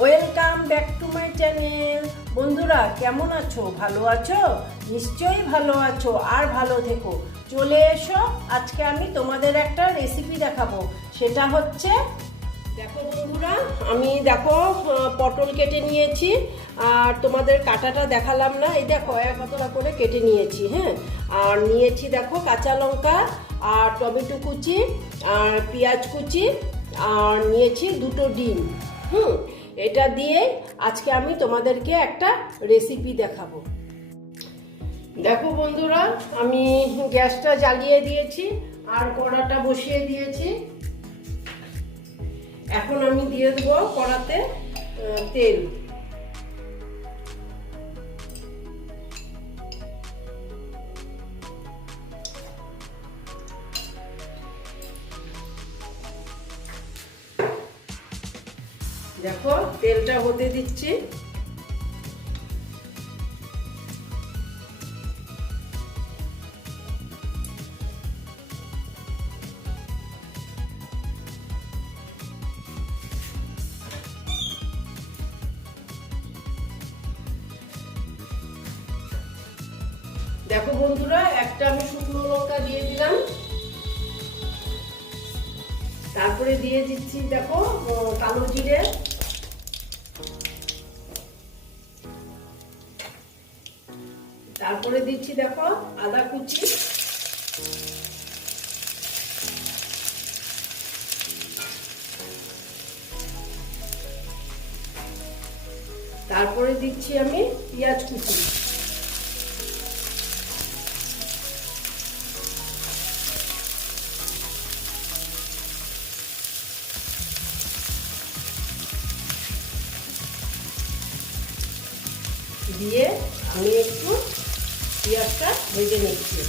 Welcome back to my channel বন্ধুরা, কেমন আছো? ভালো আছো? নিশ্চয়ই ভালো আছো আর ভালো থেকো। চলে এসো, আজকে আমি তোমাদের একটা রেসিপি দেখাবো। সেটা হচ্ছে, দেখো বন্ধুরা, আমি দেখো পটল কেটে নিয়েছি। আর তোমাদের কাটাটা দেখালাম না। এই দেখো, এক কতটা করে কেটে নিয়েছি হ্যাঁ? আর নিয়েছি দেখো কাঁচা লঙ্কা, আর টমেটো কুচি, আর পেঁয়াজ কুচি, আর নিয়েছি দুটো ডিম, হুম? এটা দিয়ে আজকে আমি তোমাদেরকে একটা রেসিপি দেখাবো। দেখো বন্ধুরা, আমি গ্যাসটা জ্বালিয়ে দিয়েছি আর কড়াটা বসিয়ে দিয়েছি। এখন আমি দিয়ে দেবো কড়াতে তেল। তেলটা হতে দিচ্ছি। দেখো বন্ধুরা, একটা আমি শুকনো লঙ্কা দিয়ে দিলাম। তারপরে দিয়ে দিচ্ছি, দেখো কালো জিরে। আদা কুচি। তারপরে দিচ্ছি আমি পেঁয়াজ কুচি। ভেজে নিচ্ছি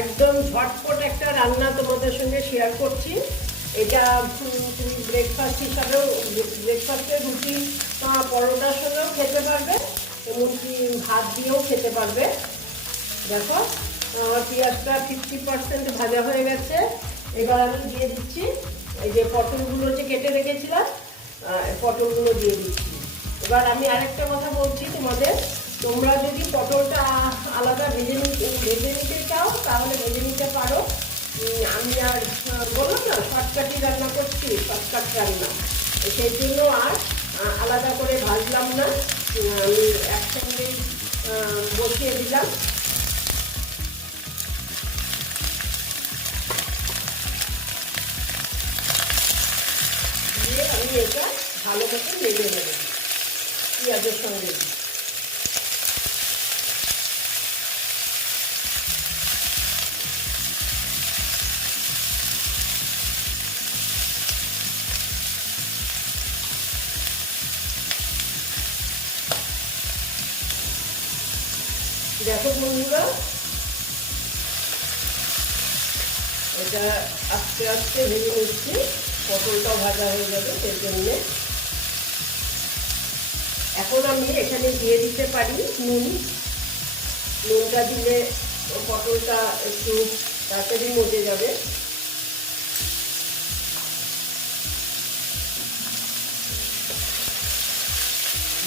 একদম ঝটপট একটা রান্না তোমাদের সঙ্গে শেয়ার করছি। এটা তুমি ব্রেকফাস্ট হিসাবেও ব্রেকফাস্টে রুটি পরোটার সঙ্গেও খেতে পারবে, এমনকি ভাত দিয়েও খেতে পারবে। দেখো। আমার পেঁয়াজটা ফিফটি পার্সেন্ট ভাজা হয়ে গেছে। এবার আমি দিয়ে দিচ্ছি এই যে পটলগুলো যে কেটে রেখেছিলাম পটলগুলো দিয়ে দিচ্ছি। এবার আমি আরেকটা কথা বলছি তোমাদের তোমরা যদি পটলটা আলাদা ভেজে নিতে ভেজে নিতে চাও তাহলে ভেজে নিতে পারো। আমি আর বললাম না শর্টকাটই রান্না করছি শর্টকাট রান্না। সেই জন্য আর আলাদা করে ভাজলাম না। আমি একসঙ্গে আহ, বসিয়ে দিলাম। দিয়ে আমি এটা ভালো মতো নেড়ে নেব। পেঁয়াজের সঙ্গে। দেখো বন্ধুরা, এটা আস্তে আস্তে ভেজে নিচ্ছি। পটলটাও ভাজা হয়ে যাবে, সেই জন্যে। এখন আমি এখানে দিয়ে দিতে পারি নুন। নুনটা দিলে পটলটা একটু তাড়াতাড়ি মজে যাবে।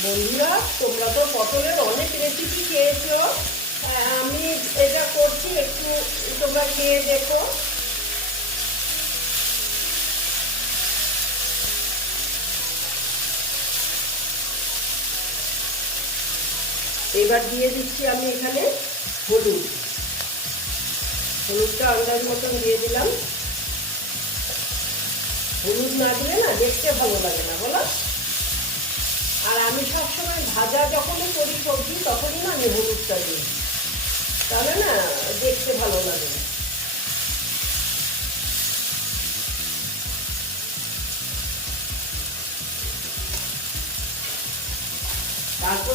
বন্ধুরা, তোমরা তো পটলের অনেক রেসিপি খেয়েছো। আমি এটা করছি, একটু তোমরা খেয়ে দেখো। এবার দিয়ে দিচ্ছি আমি এখানে হলুদ। হলুদটা আন্দাজ মতন দিয়ে দিলাম। হলুদ না দিলে না দেখতে ভালো লাগে না, বলো? আর আমি সবসময় ভাজা যখনই করি সবজি, তখনই না আমি হলুদটা দিই। তাহলে না দেখতে ভালো লাগে না।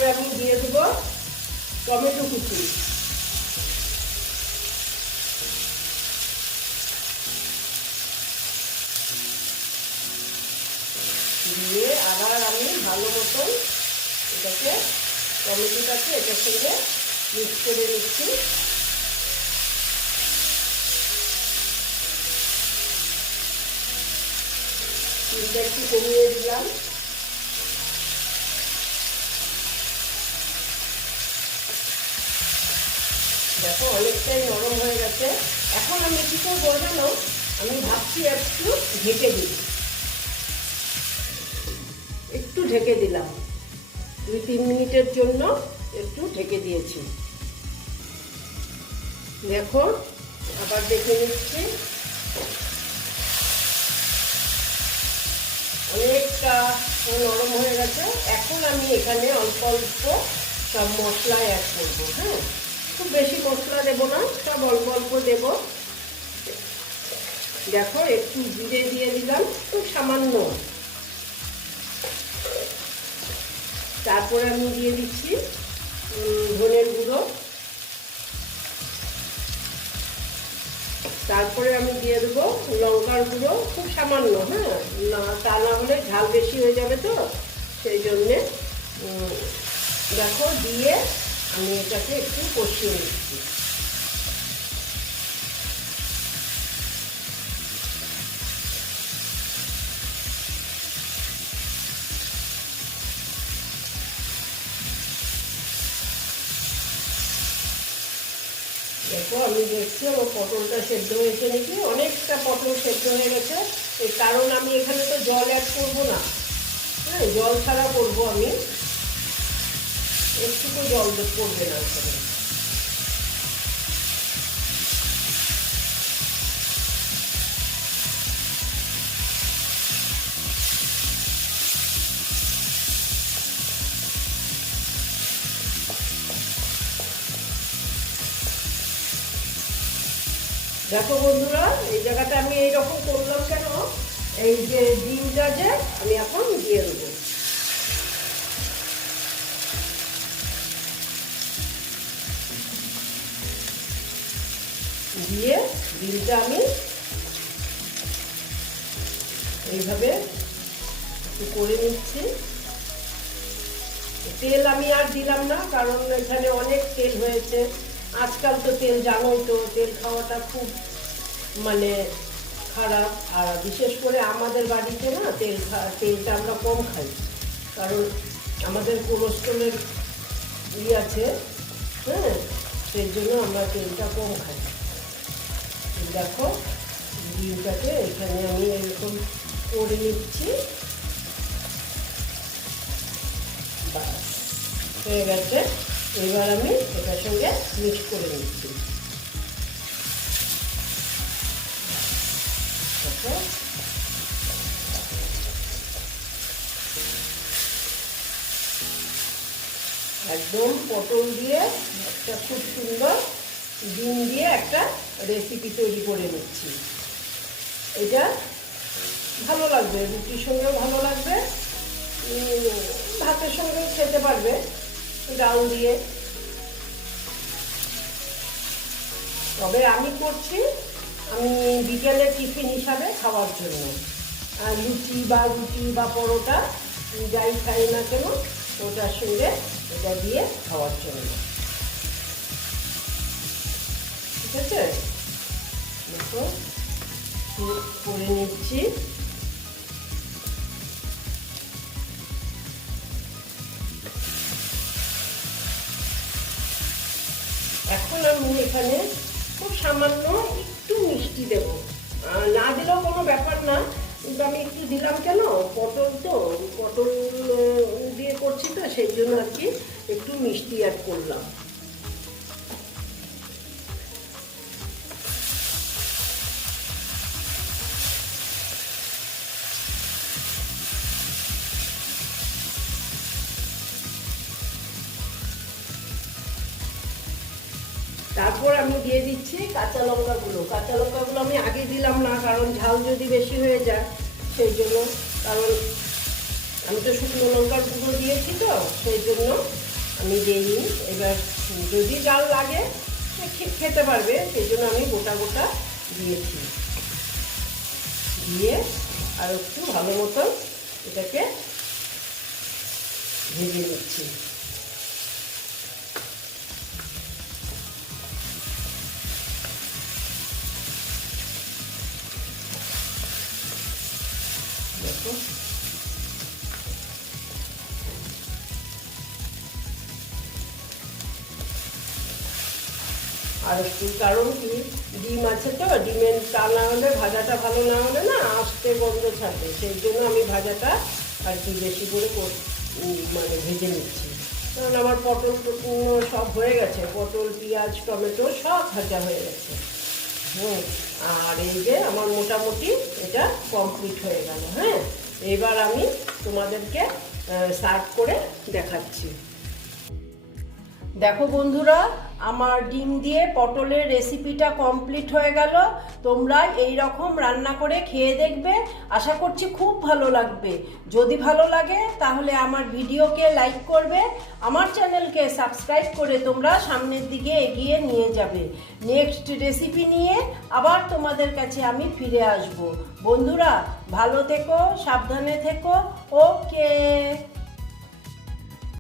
তারপরে আমি দিয়ে দেবো টমেটো কুচি। দিয়ে আবার আমি ভালো মতন এটাকে, টমেটোটাকে এটার সঙ্গে মিক্স করে নিচ্ছি। একটু কমিয়ে দিলাম। দেখো, অনেকটাই নরম হয়ে গেছে। এখন আমি কি করব জানো? আমি ভাবছি একটু ঢেকে দিই। একটু ঢেকে দিলাম। দুই, তিন মিনিটের জন্য একটু ঢেকে দিয়েছি। দেখো, আবার দেখে নিচ্ছি অনেকটা নরম হয়ে গেছে। এখন আমি এখানে অল্প অল্প সব মশলা অ্যাড করব হ্যাঁ? খুব বেশি মশলা দেবো না, সব অল্প অল্প দেবো। দেখো, একটু জিরে দিয়ে দিলাম, খুব সামান্য। তারপরে আমি দিয়ে দিচ্ছি ধনের গুঁড়ো। তারপরে আমি দিয়ে দেবো লঙ্কার গুঁড়ো, খুব সামান্য হ্যাঁ? না, তা না হলে ঝাল বেশি হয়ে যাবে তো, সেই জন্যে দেখো, দিয়ে আমি এটাকে একটু কষিয়ে নিচ্ছি। দেখো, আমি দেখছি আমার পটলটা সেদ্ধ হয়েছে নাকি? অনেকটা পটল সেদ্ধ হয়ে গেছে। এই কারণ আমি এখানে তো জল অ্যাড করব না। হ্যাঁ জল ছাড়া করব আমি। একটুকু জল পড়বে না এখানে দেখো বন্ধুরা, এই জায়গাটা আমি এইরকম করলাম কেন? এই যে ডিমটা যে আমি এখন দিয়ে দেবো। দিয়ে ডিমটা আমি এইভাবে একটু করে নিচ্ছি। তেল আমি আর দিলাম না, কারণ এখানে অনেক তেল হয়েছে। আজকাল তো তেল জানোই তো, তেল খাওয়াটা খুব মানে খারাপ। আর বিশেষ করে আমাদের বাড়িতে না তেল তেলটা আমরা কম খাই। কারণ আমাদের কোলেস্ট্রলের ই আছে হ্যাঁ? সেই জন্য আমরা তেলটা কম খাই। দেখো ডিমটাকে এখানে আমি এরকম করে নিচ্ছি। হয়ে গেছে। এবার আমি এটার সঙ্গে মিক্স করে নিচ্ছি। একদম পটল দিয়ে একটা খুব সুন্দর ডিম দিয়ে একটা রেসিপি তৈরি করে নিচ্ছি। এটা ভালো লাগবে, রুটির সঙ্গেও ভালো লাগবে ভাতের সঙ্গেও খেতে পারবে, ডাল দিয়ে। তবে আমি করছি, আমি বিকেলে টিফিন হিসাবে খাওয়ার জন্য। আর লুচি বা রুটি বা পরোটা, যাই খাই না কেন, ওটার সঙ্গে এটা দিয়ে খাওয়ার জন্য। ঠিক আছে? একটু করে নিচ্ছি। এখন আমি এখানে খুব সামান্য একটু মিষ্টি দেব। না দিলেও কোনো ব্যাপার না, কিন্তু আমি একটু দিলাম কেন? পটল তো, পটল দিয়ে করছি তো, সেই জন্য আর কি একটু মিষ্টি অ্যাড করলাম। তারপর আমি দিয়ে দিচ্ছি কাঁচা লঙ্কাগুলো। কাঁচা লঙ্কাগুলো আমি আগে দিলাম না, কারণ ঝাল যদি বেশি হয়ে যায়, সেই জন্য। কারণ আমি তো শুকনো লঙ্কার গুঁড়ো দিয়েছি তো, সেই জন্য আমি দিইনি। এবার যদি জাল লাগে খেতে পারবে, সেই জন্য আমি গোটা গোটা দিয়েছি। দিয়ে আর একটু ভালো মতন এটাকে ভেজে নিচ্ছি। দেখো আর একটু কারণ কি? ডিম আছে তো, ডিমের তা না হলে ভাজাটা ভালো না হলে না আস্তে গন্ধ ছাড়বে। সেই জন্য আমি ভাজাটা আর কি বেশি করে মানে ভেজে নিচ্ছি। কারণ আমার পটল সব হয়ে গেছে। পটল, পেঁয়াজ, টমেটো সব ভাজা হয়ে গেছে। হুম, আর এই যে আমার মোটামুটি এটা কমপ্লিট হয়ে গেল হ্যাঁ? এবার আমি তোমাদেরকে সার্ভ করে দেখাচ্ছি। দেখো বন্ধুরা, আমার ডিম দিয়ে পটলের রেসিপিটা কমপ্লিট হয়ে গেল। তোমরা এই রকম রান্না করে খেয়ে দেখবে। আশা করছি খুব ভালো লাগবে। যদি ভালো লাগে, তাহলে আমার ভিডিওকে লাইক করবে। আমার চ্যানেলকে সাবস্ক্রাইব করে তোমরা সামনের দিকে এগিয়ে নিয়ে যাবে। নেক্সট রেসিপি নিয়ে আবার তোমাদের কাছে আমি ফিরে আসব। বন্ধুরা, ভালো থেকো, সাবধানে থেকো। ওকে